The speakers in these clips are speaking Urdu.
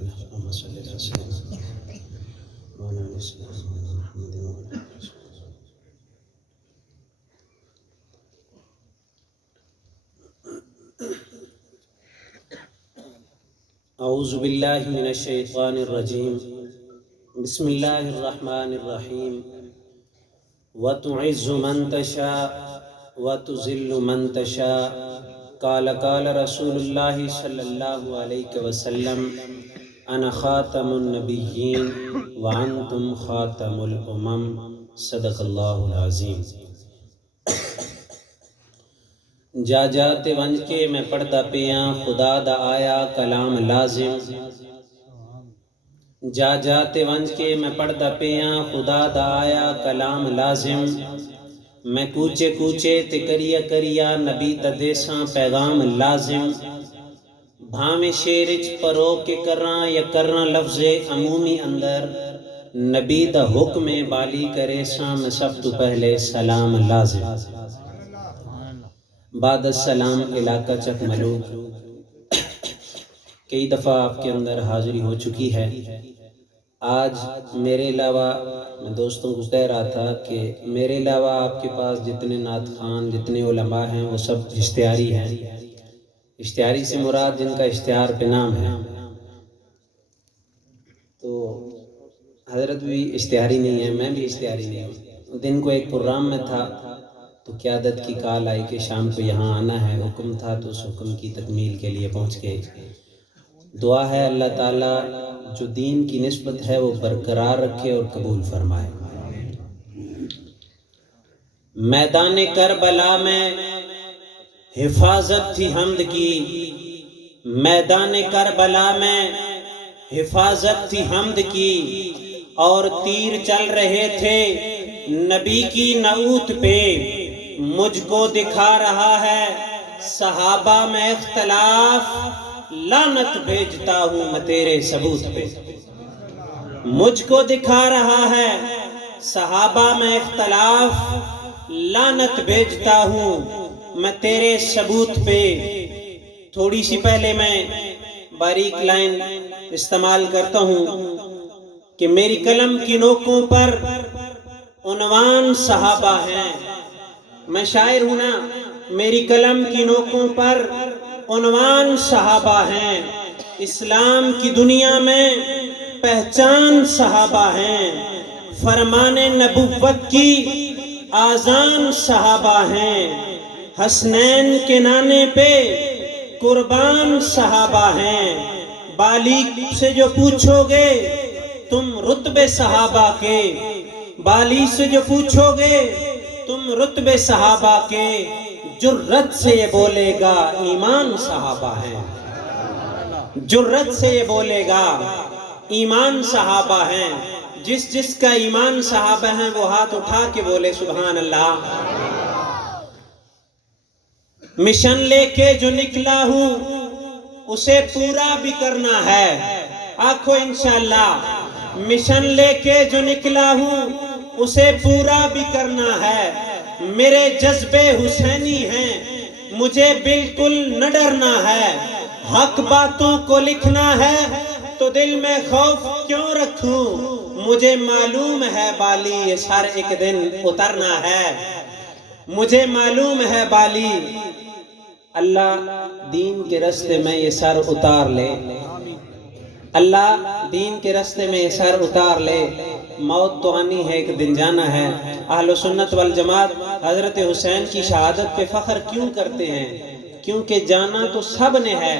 اللهم صل على سيدنا وعلى آل سيدنا محمد وعلى آله اعوذ باللہ من الشیطان الرجیم بسم اللہ الرحمن الرحیم وَتُعِزُّ مَن تَشَاءُ وَتُذِلُّ مَن تَشَاءُ قال رسول اللہ صلی اللہ علیہ وسلم انا خاتم النبیین وانتم خاتم الامم صدق اللہ العظیم۔ جا جاتے ونج کے میں پڑھدا پیاں خدا دا آیا کلام لازم، جا جاتے ونج کے میں پڑھدا پیاں خدا دا آیا کلام لازم، میں کوچے کوچے تے کریا نبی تا دیساں پیغام لازم، بھاویں شیرچ پرو کے کرنا یا کرنا لفظ عمومی اندر نبی دا حکم بالی کرے ساں میں سب تو پہلے سلام لازم۔ بعد السلام علاقہ چک ملوک، کئی دفعہ آپ کے اندر حاضری ہو چکی ہے۔ آج میرے علاوہ میں دوستوں کو کہہ رہا تھا کہ میرے علاوہ آپ کے پاس جتنے نعت خوان جتنے علماء ہیں وہ سب اشتہاری ہیں۔ اشتہاری سے مراد جن کا اشتہار پہ نام ہے، تو حضرت بھی اشتہاری نہیں ہے، میں بھی اشتہاری نہیں ہوں۔ دن کو ایک پروگرام میں تھا تو قیادت کی کال آئی کہ شام کو یہاں آنا ہے، حکم تھا تو اس حکم کی تکمیل کے لیے پہنچ گئے۔ دعا ہے اللہ تعالیٰ جو دین کی نسبت ہے وہ برقرار رکھے اور قبول فرمائے۔ میدان کربلا میں حفاظت تھی حمد کی، میدان کربلا میں حفاظت تھی حمد کی، اور تیر چل رہے تھے نبی کی نعوت پہ، مجھ کو دکھا رہا ہے صحابہ میں اختلاف، لعنت بھیجتا ہوں میں تیرے ثبوت پہ۔ مجھ کو دکھا رہا ہے صحابہ میں اختلاف، لعنت بھیجتا ہوں میں تیرے ثبوت پہ۔ تھوڑی سی پہلے میں باریک لائن استعمال کرتا ہوں کہ میری قلم کی نوکوں پر عنوان صحابہ ہیں۔ میں شاعر ہوں نا، میری قلم کی نوکوں پر عنوان صحابہ ہیں، اسلام کی دنیا میں پہچان صحابہ ہیں، فرمان نبوت کی آذان صحابہ ہیں، حسنین کے نانے پہ قربان صحابہ ہیں۔ بالی سے جو پوچھو گے تم رتبے صحابہ کے، بالی سے جو پوچھو گے تم رتبے صحابہ کے، جرت سے یہ بولے گا ایمان صحابہ ہیں، جرت سے یہ بولے گا ایمان صحابہ ہیں۔ جس جس کا ایمان صحابہ ہیں وہ ہاتھ اٹھا کے بولے سبحان اللہ۔ مشن لے کے جو نکلا ہوں اسے پورا بھی کرنا ہے، آنکھوں انشاءاللہ۔ مشن لے کے جو نکلا ہوں اسے پورا بھی کرنا ہے، میرے جذبے حسینی ہیں مجھے بالکل نہ ڈرنا ہے، حق باتوں کو لکھنا ہے تو دل میں خوف کیوں رکھوں، مجھے معلوم ہے بالی یہ سر ایک دن اترنا ہے، مجھے معلوم ہے بالی اللہ دین کے راستے میں یہ سر اتار لے، اللہ دین کے راستے میں یہ سر اتار لے۔ موت تو آنی ہے، ایک دن جانا ہے۔ اہل سنت والجماعت حضرت حسین کی شہادت پہ فخر کیوں کرتے ہیں؟ کیونکہ جانا تو سب نے ہے،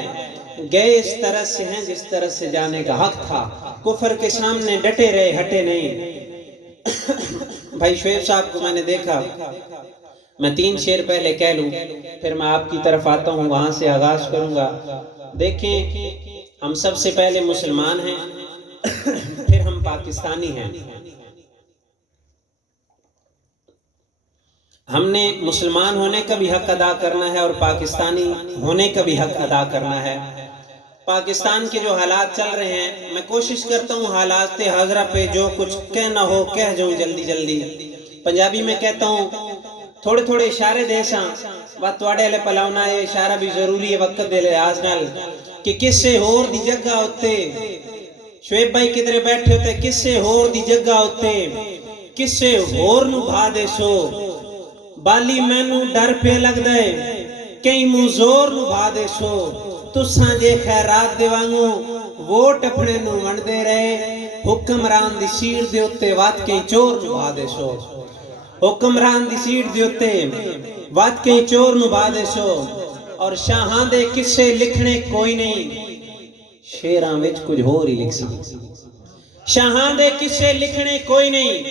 گئے اس طرح سے ہیں جس طرح سے جانے کا حق تھا، کفر کے سامنے ڈٹے رہے ہٹے نہیں۔ بھائی شعیب صاحب کو میں نے دیکھا، میں 3 شعر پہلے کہہ لوں پھر میں آپ کی طرف آتا ہوں، وہاں سے آغاز کروں گا۔ دیکھیں ہم سب سے پہلے مسلمان ہیں، پھر ہم پاکستانی ہیں۔ ہم نے مسلمان ہونے کا بھی حق ادا کرنا ہے اور پاکستانی ہونے کا بھی حق ادا کرنا ہے۔ پاکستان کے جو حالات چل رہے ہیں، میں کوشش کرتا ہوں حالات حاضرہ پہ جو کچھ کہنا ہو کہہ جاؤں جلدی جلدی۔ پنجابی میں کہتا ہوں تھوڑے تھوڑے اشارے دے ساں، بات توڑے لے پلاؤنا ہے، اشارہ بھی ضروری ہے وقت دے لحاظ نال کہ کسے ہور دی جگہ ہوتے شعیب بھائی کدھر بیٹھے ہوتے کسے ہور دی جگہ ہوتے کسے ہور نو بھا دے سو بالی مینو ڈر پہ لگ دے کئی موزور نو بھا دے سو تو سانجے خیرات دے وانگو ووٹ اپنے نو ون دے رہے حکمران دی سیڑ دے ہوتے وات کئی چور نو بھا دے سو حکمران دی سیڑ دے ہوتے وات کئی چور نو بھا دے سو اور شاہاں دے کسے لکھنے کوئی نہیں شیراں وچ کچھ ہور ہی لکھ ساں شاہاں دے کسے لکھنے کوئی نہیں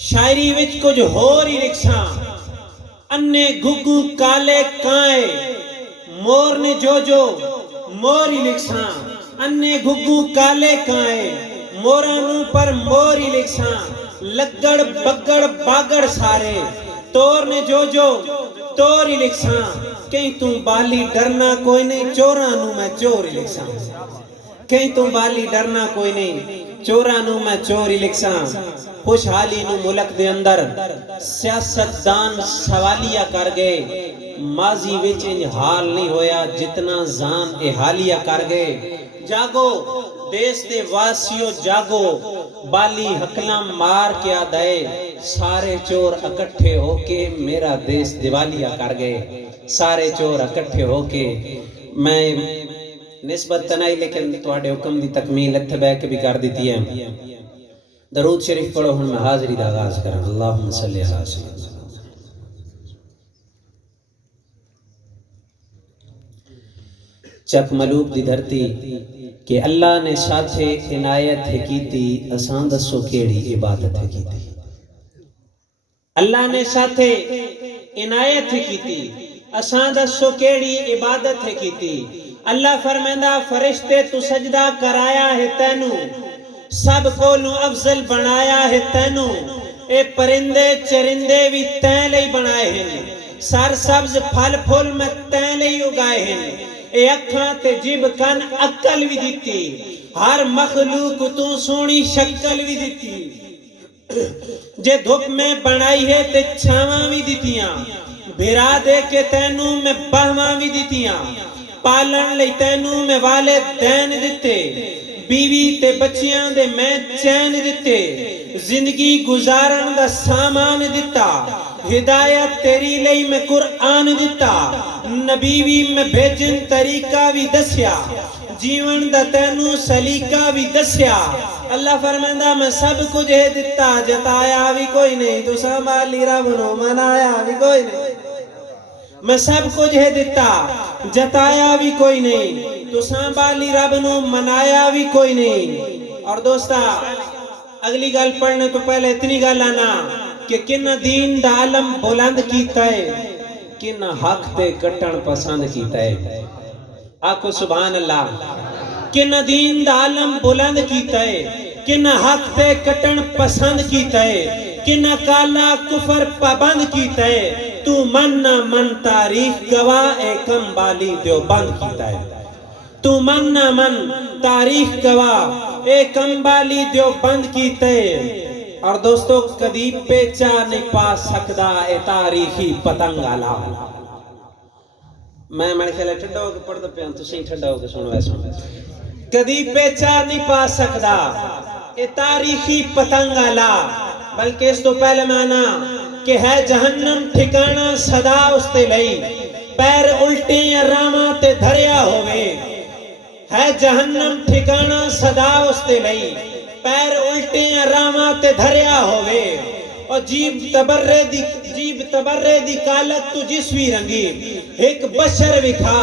شاعری وچ کچھ ہور ہی لکھ ساں انے گگو کالے کائے مور نے جو مور ہی لکھ ساں انے گگو کالے کائے مورانو پر مور ہی لکھ ساں لگڑ بگڑ باگڑ سارے تور نے جو تور ہی لکھ ساں کہیں تم بالی ڈرنا کوئی نہیں چورانو میں چور ہی لکھ ساں کہیں تم بالی ڈرنا کوئی نہیں چورانو میں چور ہی لکھ ساں خوشحالی نو ملک دے اندر سیاست دان سوالیہ کر گئے ماضی وچ انج حال نہیں ہویا جتنا زان احالیہ کر گئے جاگو دیس دے واسیو جاگو بالی حکلاں مار کیا دے سارے چور اکٹھے ہو کے میرا دیس دیوالیہ کر گئے سارے چور اکٹھے ہو کے میں نسبت تنائی لیکن تواڈے حکم دی تکمیل اتھے بے کے بھی کر دیتی ہے درود شریف پڑھو ہن میں حاضری دا آغاز کروں اللہم صلی اللہ علیہ وسلم چک ملوک دی دھرتی کہ اللہ نے ساتھے عنایت ہے کی تھی اسان دسو کیڑی عبادت ہے کی تھی اللہ نے ساتھے عنایت ہے کی تھی اسان دسو کیڑی عبادت ہے کی تھی اللہ فرمیندہ فرشتے تو سجدہ کرایا ہے تینو سب کو نو افضل بنایا ہے تینو اے پرندے چرندے بھی تین لئی بنائے ہیں سر سبز پھل پھول میں تین لئی اگائے ہیں اے اکھاں تے جیب کن عقل بھی دیتی ہر مخلوق تو سونی شکل بھی دیتی جے دھوپ میں بنائی ہے تے چھاواں بھی دیتیاں بھرا دے کے تینو میں بہواں بھی دیتیاں پالن لئی تینو میں والدین دیتے بیوی تے بچیاں دے میں چین دیتے زندگی گزارن دا سامان دیتا ہدایت تیری لئی میں قرآن دیتا نبیوی میں بھیجن طریقہ بھی دسیا جیون دا تینو سلیقہ بھی دسیا اللہ فرمائندہ میں سب کچھ ہے دیتا جتایا بھی کوئی نہیں تو سنبھالی رب نو منایا بھی کوئی نہیں میں سب کچھ ہے دیتا جتایا بھی کوئی نہیں تو سنبھالی رب نو منایا بھی کوئی نہیں اور دوستا اگلی گل پڑھنے تو پہلے اتنی گل آنا کہ کن دین دا علم بلند کیتا ہے کن حق تے کٹن پسند کیتا ہے آکو سبحان اللہ کن دین دا علم بلند کیتا ہے کن حق تے کٹن پسند کیتا ہے کن کالا کفر پابند کیتا ہے تو من نہ من تاریخ گواہ اے کم بالی دیو بند کیتا ہے تو من نہ من تاریخ گواہ اے کم بالی دیو بند کیتا ہے اور دوستو کدی پیچا نہیں پا سکدا اے تاریخی پتنگ آلا میں خیال ہے ٹھڈا ہو کے پڑھتا پہ تو صحیح ٹھڈا ہو کے سنو ایسا کدی پیچا نہیں پا سکدا اے تاریخی پتنگ آلا بلکہ اس تو پہلے مانا کہ ہے جہنم ٹھکانہ صدا اس تے لئی پیر الٹے یا راما تے دھریا ہوئے ہے جہنم ٹھکانہ صدا اس تے لئی پیر الٹے یا راما تے دھریا ہوئے اور جیب تبرے دی کالت تو جسوی رنگی ایک بشر وکھا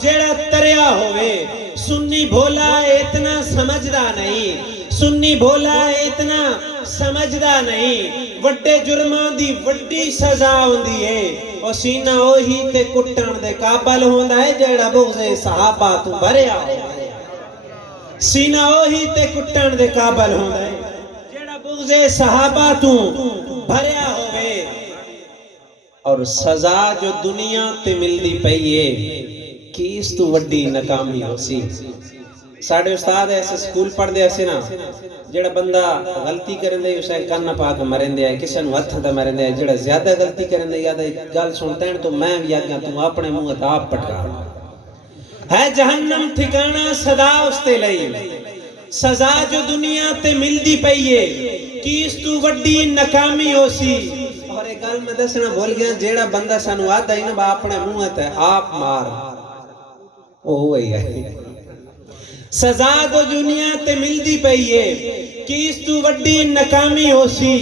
جیڑا تریا ہوئے سنی بھولا اتنا سمجھدا نہیں سنی بھولا اتنا سمجھدا نہیں وڈے جرمان دی وڈی سزا ہوندی ہے اور سینہ اوہی تے کٹن دے قابل ہوندا ہے جیڑا بغض صحابہ تو بھریا ہوئے سینہ اوہی تے کٹن دے قابل ہوندا ہے جیڑا بغض صحابہ تو بھریا ہوئے اور سزا جو دنیا تے ملدی پئیے کیس تو وڈی ناکامی ہو سی ساڑھے استاد ایسے سکول پڑھ دے ایسے نا جڑا بندہ غلطی کرن دے اسے کان پا کے مرن دے کسے نو ہتھ تے مرن دے جڑا زیادہ غلطی کرن دے یاد گل سنتے ہیں تو میں بھی آگیا تو اپنے منہ تے آپ پٹکا ہے جہنم ٹھکانہ صدا اس تے لئی سزا جو دنیا تے ملدی پئی ہے کیس تو وڈی ناکامی ہو سی۔ اور ایک گل میں دسنا بھول گیا، جیڑا بندہ سانو آتا ہی نا با اپنے منہ تے آپ مار، او ہوئی ہے۔ سزا جو دنیا تے ملدی پئی ہے کیس تو وڈی ناکامی ہو سی،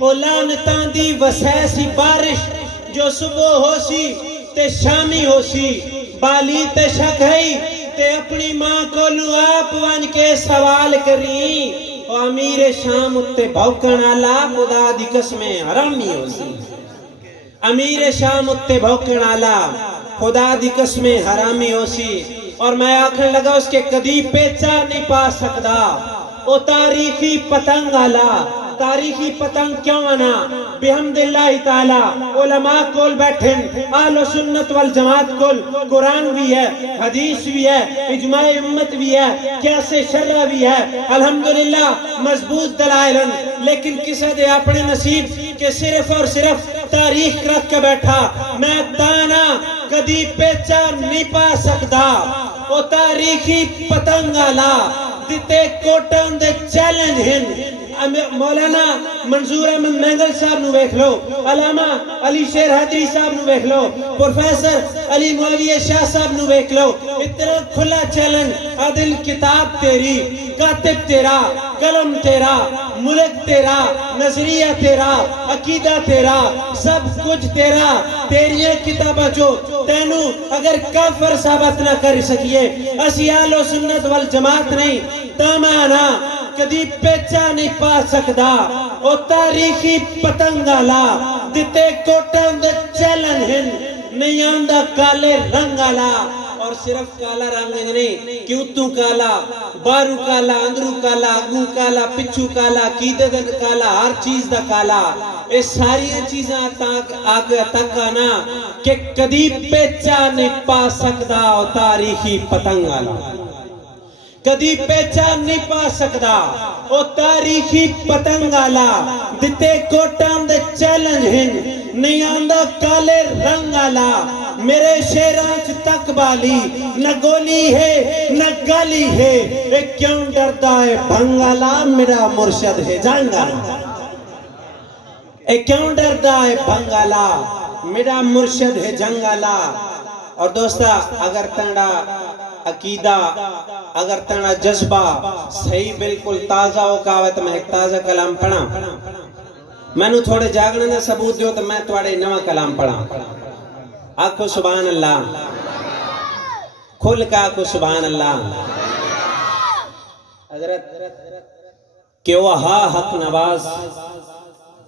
او لعنتاں دی وسیسی بارش جو صبح ہو سی تے شامی ہو سی، بالی تے شک ہے تے اپنی ماں کو لو آپ ون کے سوال کریں، او امیر شام اتے بھوکن آلا خدا دی قسمیں حرامی ہو سی، امیر شام اتے بھوکن آلا خدا دی قسمیں حرامی ہو سی۔ اور میں آکھن لگا اس کے کدی پیچا نہیں پا سکدا، او تاریخی پتنگ آلا، تاریخی پتنگ کیوں آنا؟ بحمد اللہ تعالی علماء کول بیٹھن، اہل سنت والجماعت کول قرآن بھی ہے، حدیث بھی ہے، اجماع امت بھی ہے، قیاس شرع بھی ہے، الحمدللہ مضبوط دلائلن، لیکن کسے دے اپنے نصیب کہ صرف اور صرف تاریخ رکھ کے بیٹھا میں تانا کدی پیچا نہیں پا سکدا، او تاریخی پتنگالا دیتے کوٹان دے چیلنج ہیں۔ مولانا منظور احمد مینگل صاحب نو ویکھ لو، علامہ علی شیر حیدری صاحب نو ویکھ لو، پروفیسر علی معاویہ شاہ صاحب نو ویکھ لو، اتنا کھلا چیلنج، عدل کتاب تیری، کاتب تیرا، قلم تیرا، ملک تیرا، نظریہ تیرا، عقیدہ تیرا، سب کچھ تیرا، تیریاں کتابہ جو تینو اگر کافر ثابت نہ کر سکیے، اسی اہل سنت والجماعت نہیں، تامانا کدی پیچا نہیں پا سکدا، او تاریخی پتنگالا دیتے کوٹان دے چیلنج ہیں، نہیں آندہ کالے رنگالا، اور صرف کالا رنگ نہیں، کیوں تو کالا، بارو کالا، اندرو کالا، اگو کالا، پچھو کالا، کیدے دن کالا، ہر چیز دا کالا، اس ساری چیزیں آگے تک آنا کہ کدی پیچا نہیں پا سکدا، او تاریخی پتنگالا کدی پیچا نہیں پا سکدا، او تاریخی پتنگالا دیتے کوٹان دے چیلنج ہیں، نہیں آندہ کالے رنگالا، میرے شیرانچ تک بالی نہ گولی ہے نہ گالی ہے، ایک کیوں ڈردا ہے بھنگالا میرا مرشد ہے جنگالا، ایک کیوں ڈردا ہے بھنگالا میرا مرشد ہے جنگالا۔ اور دوستا اگر تنڑا عقیدہ، اگر تنڑا جذبہ صحیح بالکل تازہ ہو کاوے تو میں ایک تازہ کلام پڑھا، میں نو تھوڑے جاگنے دا ثبوت دیو تو میں تھوڑے نواں کلام پڑھا، آکھو سبحان اللہ، کھل کا آکھو سبحان اللہ۔ حضرت کہ وہ حق نواز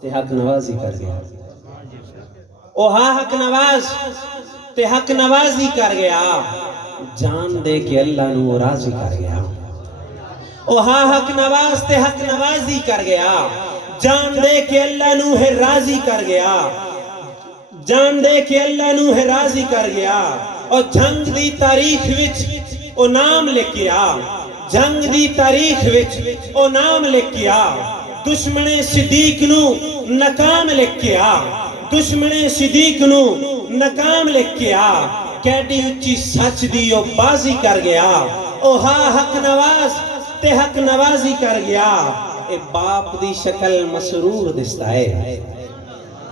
تے حق نوازی کر گیا، وہ حق نواز تے حق نوازی کر گیا، جان دے کہ اللہ نو راضی کر گیا، وہ حق نواز تے حق نوازی کر گیا، جان دے کہ اللہ نو ہے راضی کر گیا، جان دے کہ اللہ نو ہے راضی کر گیا، اور جنگ دی تاریخ وچ او نام لکھیا، جنگ دی تاریخ وچ او نام لکھیا، دشمن صدیق نو ناکام لکھیا، دشمن صدیق نو ناکام لکھیا، کیڈی اچھی سچ دی او بازی کر گیا، او حق نواز تے حق نوازی کر گیا، اے باپ دی شکل مسرور دستا ہے۔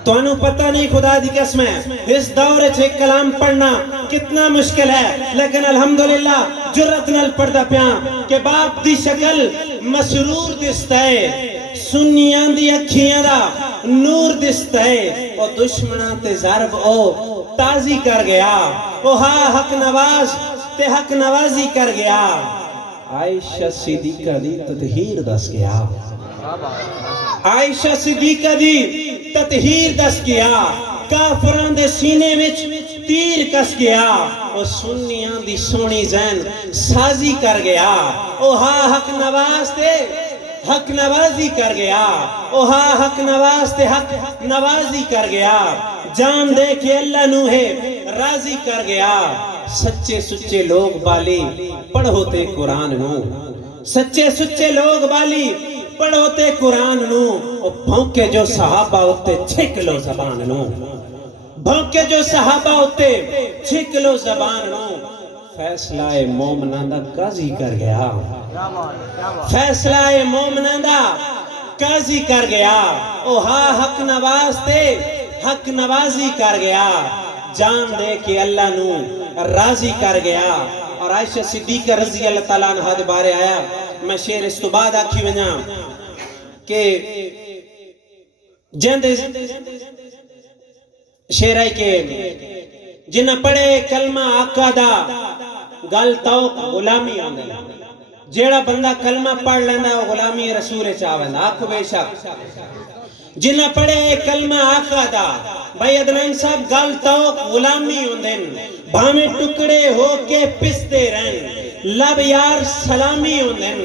تو انہوں پتہ نہیں خدا دی قسم ہے اس دور چھے کلام پڑھنا کتنا مشکل ہے، لیکن الحمدللہ جرت نال پڑھدا پیاں کہ باپ دی شکل مسرور دستا ہے، سنیاں دی اکھیاں دا نور دستا ہے، او دشمناں تے ضرب او تازی کر گیا، او حق نواز تے حق نوازی کر گیا، عائشہ صدیقہ دی تطہیر دس گیا، عائشہ صدیقہ دی تطہیر دس گیا، کافران دے سینے وچ تیر کس گیا، او سنیاں دی سونی زین سازی کر گیا، او حق نواز تے حق نوازی کر گیا، او حق نواز تے حق نوازی کر گیا، جان دے کہ اللہ نو ہے راضی کر گیا، سچے سچے لوگ بالی پڑھو تے قرآن نو، سچے سچے لوگ بالی پڑھو تے قرآن نو، او بھونکے جو صحابہ ہوتے چھک لو زبان نو، بھونکے جو صحابہ ہوتے چھک لو زبان نو، فیصلہ مومناں دا قاضی کر گیا، فیصلہ مومناں دا قاضی کر گیا، او ہاں حق نواز تے حق نوازی کر گیا، جان دے کے اللہ نو راضی کر گیا۔ اور عائشہ صدیقہ رضی اللہ تعالیٰ عنہ دے بارے آیا، میں شعر اس تو بعد آکھی ونجا کہ جند شعر ہے کہ جنہ پڑھے کلمہ آقا دا گل توق غلامی آندے، جیڑا بندہ کلمہ پڑھ لینا وہ غلامی رسول چاہویں، آکھو بے شک جنہ پڑھے کلمہ آقا دا۔ بھائی عدنان صاحب گل توق غلامی ہوندن، بھامے ٹکڑے ہو کے پستے رہن، لب یار سلامی ہوندن۔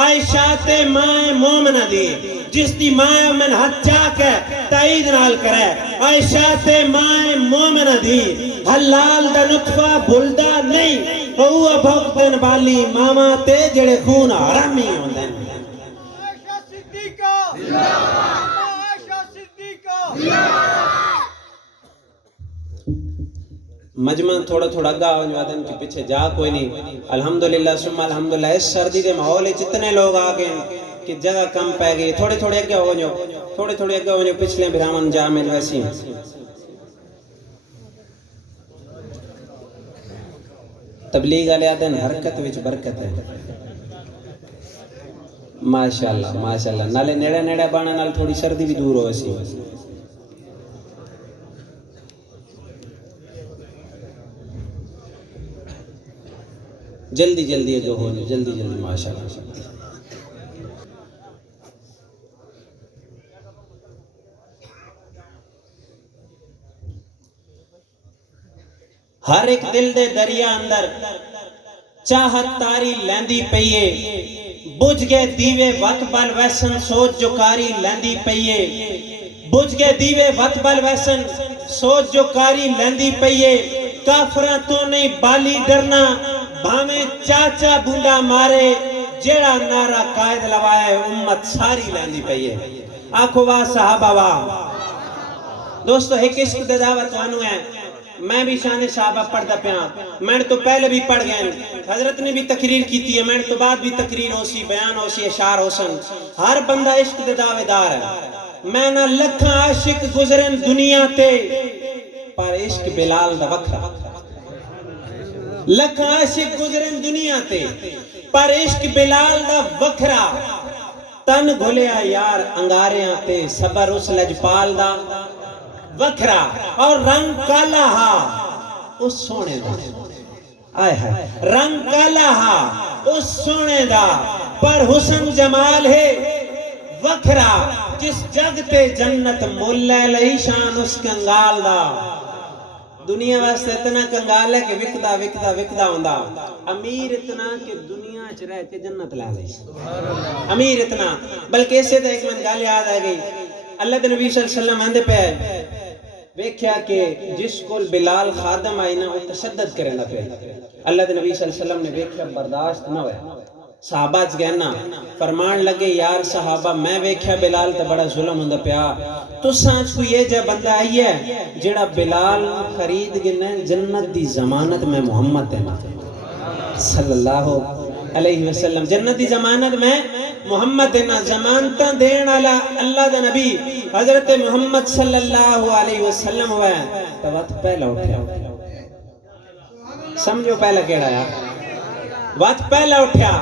عائشہ تے ماں مومنہ دی، جس دی ماں من ہاتھ چاکے تائید نال کرے، عائشہ تے ماں مومنہ دی، حلال دا نطفہ بھلدا نہیں، اوہ بھوکتن بالی ماما تے جڑے خون حرامی ہوندن۔ عائشہ صدیقہ عائشہ صدیقہ۔ مجمع تھوڑا تھوڑا گا ونجوادن کی پیچھے جا کوئی نہیں، الحمدللہ ثم الحمدللہ۔ اس سردی دے ماحول جتنے لوگ آگئے کہ جگہ کم پہ گئی، تھوڑے تھوڑے اگے ہو جو، تھوڑے تھوڑے اگے ہو جو، پچھلے برامن جامل ویسی تبلیغ علیہ دن حرکت وچ برکت ہے، ماشاءاللہ ماشاءاللہ۔ نالے نیڑے نیڑے بانا نال تھوڑی سردی بھی دور ہو ویسی۔ جلدی جلدی اگے ہو جو، جلدی جلدی ماشاءاللہ۔ ہر ایک دل دے دریا اندر چاہت تاری لیندی پئیے، بجھ گئے دیوے وقت بل ویسن سوچ جو کاری لیندی پئیے، بجھ گئے دیوے وقت بل ویسن سوچ جو کاری لیندی پئیے۔ کافراں تو نہیں بالی ڈرنا، بھامیں چاچا بونڈا مارے، جیڑا نعرہ قائد لوائے امت ساری لیندی پئیے۔ آنکھو واہ صحابہ واہ۔ دوستو ایک عشق دے دعوت وانو ہے، میں بھی شان صحابہ پڑھتا پیا، میں نے تو پہلے بھی پڑھ گئے، حضرت نے بھی تقریر کی تھی، میں نے تو بعد بھی تقریر ہو سی، بیان ہو سی، اشعار ہو سن۔ ہر بندہ عشق دے دعوے دار ہے۔ میں نہ لکھاں عاشق گزرن دنیا تے، پر عشق بلال دا وکھرا۔ لکھاں عاشق گزرن دنیا تے، پر عشق بلال دا وکھرا۔ تن گھلیا یار انگاریاں تے، صبر اس لجپال دا وکھرا۔ اور رنگ کالا ہا اس سونے دا، آئے ہے رنگ کالا ہا اس سونے دا، پر حسن جمال ہے وکھرا۔ جس جگ تے جنت مول لے لئی شان اس کنگال دا۔ دنیا واسطے اتنا کنگال ہے کہ وکدا وکدا وکدا ہوندا، امیر اتنا کہ دنیا چ رہ کے جنت لے لئی۔ امیر اتنا، بلکہ اسے تو ایک من گل یاد آ گئی، اللہ دے نبی صلی اللہ علیہ وسلم آندے پہ ویکھیا کہ جس کو بلال خادم آئی نا وہ تشدد کرے نہ پہ، اللہ دے نبی صلی اللہ علیہ وسلم نے ویکھیا برداشت نہ ہوئے، صحابہ گئے نا فرمان لگے یار صحابہ میں ویکھیا بلال تے بڑا ظلم ہوندا پیا، تو سانچ کو یہ جا بندہ آئی ہے جڑا بلال خرید گنا جنت دی ضمانت میں محمد دینا صلی اللہ علیہ وسلم، جنت دی ضمانت میں محمد دینا، ضمانتاں دین والا اللہ دا نبی حضرت محمد صلی اللہ علیہ وسلم ہوئے تو وقت پہلا اٹھیا۔ سمجھو پہلا کیڑا ہے، وقت پہلا اٹھیا،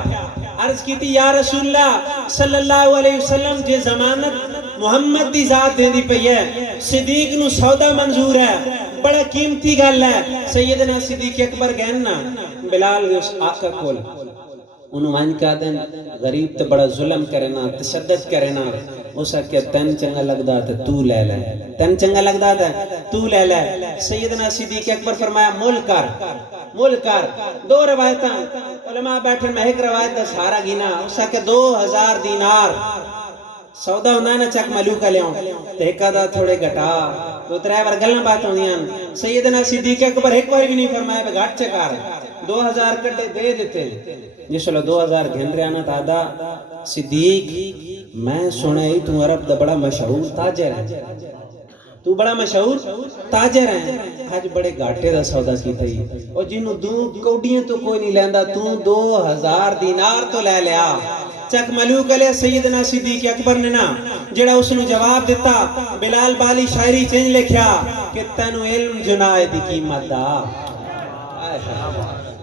عرض کی تھی یا رسول اللہ صلی اللہ علیہ وسلم جے ضمانت محمد دی ذات دے دی پئی ہے، صدیق نو سودا منظور ہے، بڑا قیمتی گل ہے۔ سیدنا صدیق اکبر گئے نا بلال اس آقا کول، انہوں وانج کہا دیں غریب تے بڑا ظلم کرنا تشدد کرنا، اسا کہ تن چنگا لگدا تھا تو لے لے، تن چنگا لگدا تھا تو لے لے۔ سیدنا صدیق اکبر فرمایا مول کر۔ دو روایتاں علماء بیٹھن میں ایک روایت دا سہارا گینا، اسا کہ 2000 دینار سودا ہوندہ نا چک ملوکہ لیاؤں تحقہ دا تھوڑے گھٹا، دو ترے بار گلنا بات ہوندیاں۔ سیدنا صدیق اکبر ایک بار بھی نہیں فرمایا کہ گھٹ چکا رہے، 2000 کٹے دے دیتے، جس لو 2000 گھن رہے آنا تھا صدیق میں سنے تو عرب دا بڑا مشہور تاجر ہے، تو بڑا مشہور تاجر ہے، اج بڑے گھاٹے دا سودا کیتا ہی او جنوں دو کوڈیاں تو کوئی نہیں لیندا تو 2000 دینار تو لے لیا چک ملوک علیہ سیدنا صدیق اکبر نے نا جڑا اس نے جواب دیتا بلال بالی شاعری چنج لکھیا کہ تینو علم جنا دی قیمت دا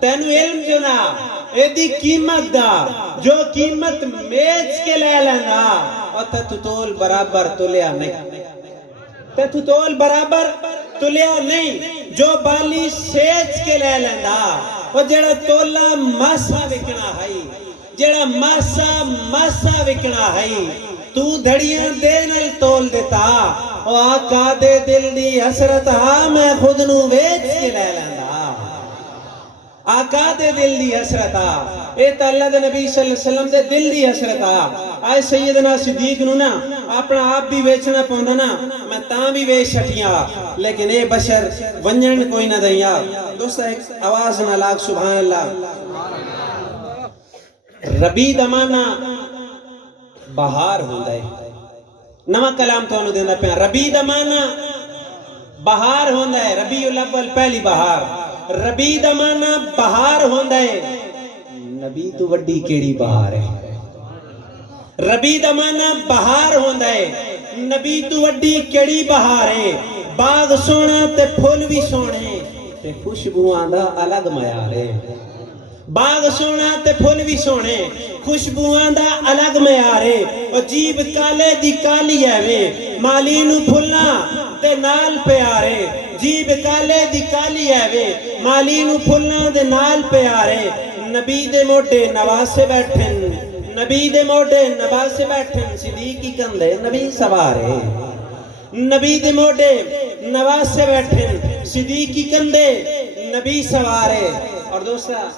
تینو علم جنا ایدی قیمت دا جو قیمت میچ کے لے لینا اور تو تول برابر تولیا نہیں تو تول برابر تولیا نہیں جو بالی سیچ کے لے لینا اور جڑا تولا ماسا وکنا ہے جڑا ماسا وکنا ہے تو دھڑیاں دے نل تول دیتا او آقا دے دل دی حسرت ہاں میں خود نو ویچ کے لے لینا آقا دے دل دی حسرت اے تا اللہ دے نبی صلی اللہ علیہ وسلم دے دل دی حسرت آئے سیدنا صدیق نو نا اپنا آپ بھی ویچنا پوندا نا میں تاں بھی ویچ چھٹیاں لیکن اے بشر ونجن کوئی نہ دیا دوستا ایک آواز نہ لاغ سبحان اللہ ربی دمانا بہار ہوندا ہے نواں کلام تو انہوں دینا پہ ربی دمانا بہار ہوندا ہے ربیع الاول پہلی بہار ربی دمانا بہار ہوندا ہے نبی تو وڈی کیڑی بہار ہے ربی دمانا بہار ہوندا ہے نبی تو وڈی کیڑی بہار ہے باغ سونا تے پھول بھی سونے تے خوشبوآں دا الگ معیار ہے باغ سونا تے پھول بھی سونے خوشبوآں دا الگ معیار ہے اور جیب کالے دی کالی ہے وے مالی نو پھلنا تے نال پیارے جیب کالے دی کالی ہے وے مالی نو پھلنا دے نال پیارے نبی دے موڈے نواسے بیٹھن نبی دے موڈے نواسے بیٹھن صدیقی کندے نبی سوارے نبی دے موڈے نواسے بیٹھن صدیقی کندے نبی سوارے اور دوسرا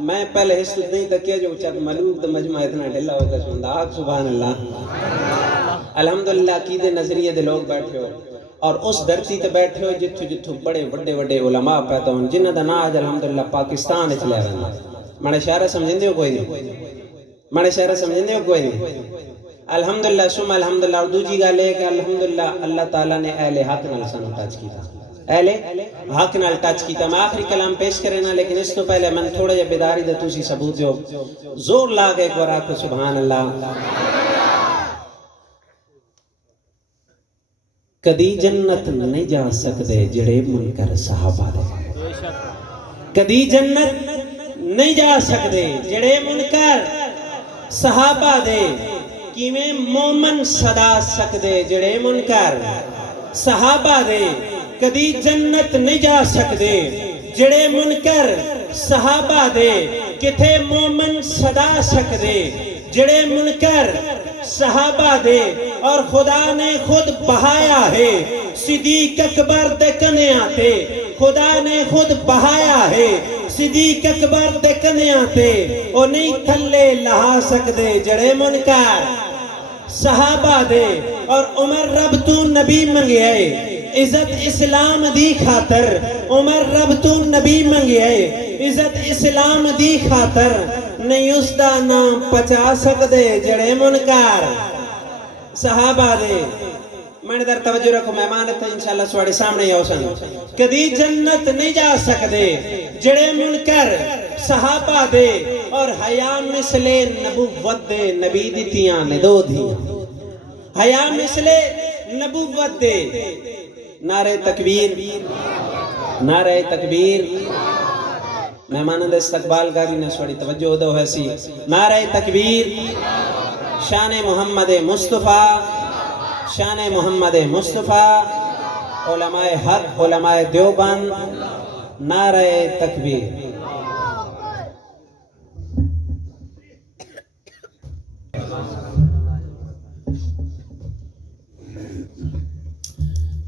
میں پہلے حصت نہیں تکیا جو چاہت ملوک دا مجمع اتنا ڈھلا ہوگا سندہ آگ سبحان اللہ الحمدللہ عقیدے نظریے دے لوگ بیٹھے ہو اور اس دھرتی تے بیٹھے ہو جتھو بڑے وڈے علماء پیدا ہوں جنہ دا نا آج الحمدللہ پاکستان اچھ لے رہا مانے شہرہ سمجھن دے ہو کوئی نہیں مانے شہرہ سمجھن دے ہو کوئی نہیں الحمدللہ سم الحمدللہ اور دوجی گا لے کہ الحمدللہ اللہ تعالیٰ نے اہل حق نال سانو ٹچ کی تھا اہل حق نال ٹچ کی تھا میں آخری کلام پیش کرے نا لیکن اس تو پہلے من تھوڑا جا بیداری دے توسی ثبوت جو زور لاغے ایک ورہ کو سبحان اللہ کدی جنت نہیں جا سکتے جڑے منکر صحابہ دے کدی جنت نہیں جا سکتے جڑے منکر صحابہ دے کیویں مومن صدا سکتے جڑے منکر صحابہ دے کدی جنت نہیں جا سکتے جڑے منکر صحابہ دے کتھے مومن صدا سکتے جڑے منکر صحابہ دے اور خدا نے خود بہایا ہے صدیق اکبر دے کنیاں تے خدا نے خود بہایا ہے صدیق اکبر دے کنیاں تے او نہیں تھلے لہا سکتے جڑے منکر صحابہ دے اور عمر رب تو نبی منگے عزت اسلام دی خاطر عمر رب تو نبی منگے عزت اسلام دی خاطر نہیں اس دا نام پچا سکتے جڑے منکر صحابہ دے میں نے در توجہ رکھو مہمانت انشاءاللہ سواڑے سامنے یا حسن کدی جنت نہیں جا سکتے جڑے منکر صحابہ دے اور حیا مثل نبوت دے نبی دیتیاں نے دو دیاں حیا مثل نبوت دے نعرہ تکبیر نعرہ تکبیر مہمانہ دے استقبال کاری نے سوڑی توجہ دو ہے سی نعرہ تکبیر شان محمد مصطفیٰ شان محمد مصطفیٰ علماء حق علماء دیوبند نعرہ تکبیر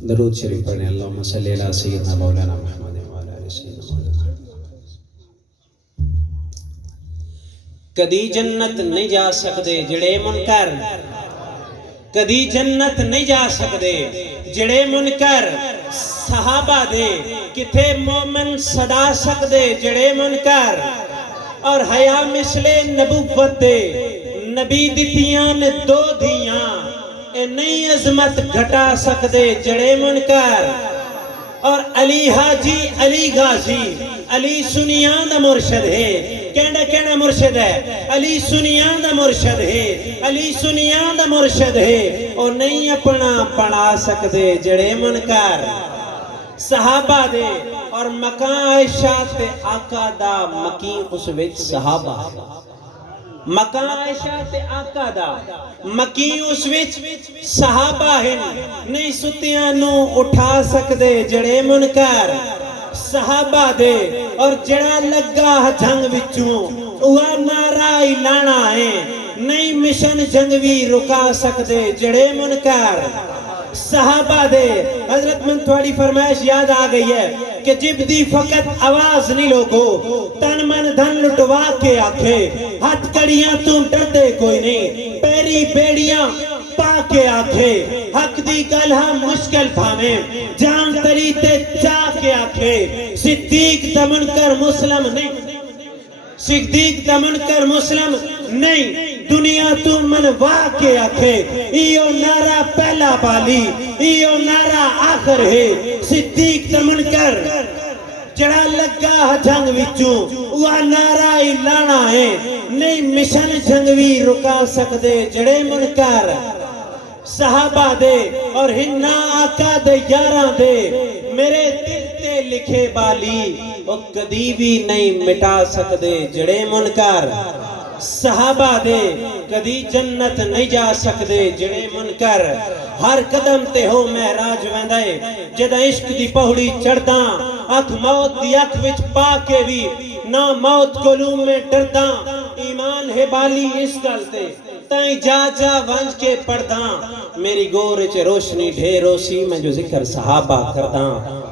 درود شریف پڑھنے اللہم صلی اللہ سیدنا مولانا محمد وعلیہ سیدنا مولانا کدی جنت نہیں جا سکتے جڑے منکر کدی جنت نہیں جا سکتے جڑے منکر صحابہ دے کتھے مومن صدا سکتے جڑے منکر اور حیا مثل نبوت دے نبی دیتیاں نے دو دیاں اے نئی عظمت گھٹا سکتے جڑے منکر اور علی حاجی علی غازی علی سنیاں دا مرشد ہے کہنا کہنا مرشد ہے علی سنیاں دا مرشد ہے علی سنیاں دا مرشد ہے اور نہیں اپنا بنا سکدے جڑے منکر صحابہ دے اور مکان عائشہ تے آقا دا مکین اس وچ صحابہ مکان عائشہ تے آقا دا مکین اس وچ صحابہ ہیں نہیں ستیاں نو اٹھا سکدے جڑے منکر صحابہ دے اور جڑا لگا جنگ وچوں اوہ نعرہ لانا ہے نہیں مشن جنگوی رکا سکدے جڑے منکر صحابہ دے حضرت من تھوڑی فرمائش یاد آ گئی ہے کہ جب دی فقط آواز نہیں لوگو تن من دھن لٹوا کے آکھے ہاتھ کڑیاں تم ڈردے کوئی نہیں پیری بیڑیاں پا کے آکھے حق دی گلہ مشکل بھامیں جان تری تے چاہ کے آکھے صدیق دمن کر مسلم نہیں صدیق دمن کر مسلم نہیں دنیا تو منوا کے آکھے ایو نعرہ پہلا بالی ایو نعرہ آخر ہے صدیق دمن کر جڑا لگا جنگ وچوں وہ نعرہ لانا ہے نہیں مشن جنگوی رکا سکدے جڑے منکر صحابہ دے اور ہنہ آقا دے یاراں دے میرے دل تے لکھے بالی وہ کدی بھی نہیں مٹا سکدے جڑے منکر صحابہ دے کدی جنت نہیں جا سکدے جڑے منکر ہر قدم تے ہو معراج ویندے جدا عشق دی پہڑی چڑھداں اکھ موت دی اکھ وچ پا کے بھی نہ موت کلوم میں ڈرداں ایمان ہے بالی اس گل تے تائیں جا جا ونج کے پڑھداں میری گور وچ روشنی ڈھیرو سی میں جو ذکر صحابہ کرداں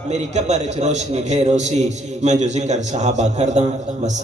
میری قبر وچ روشنی ڈھیرو سی میں جو ذکر صحابہ کرداں بس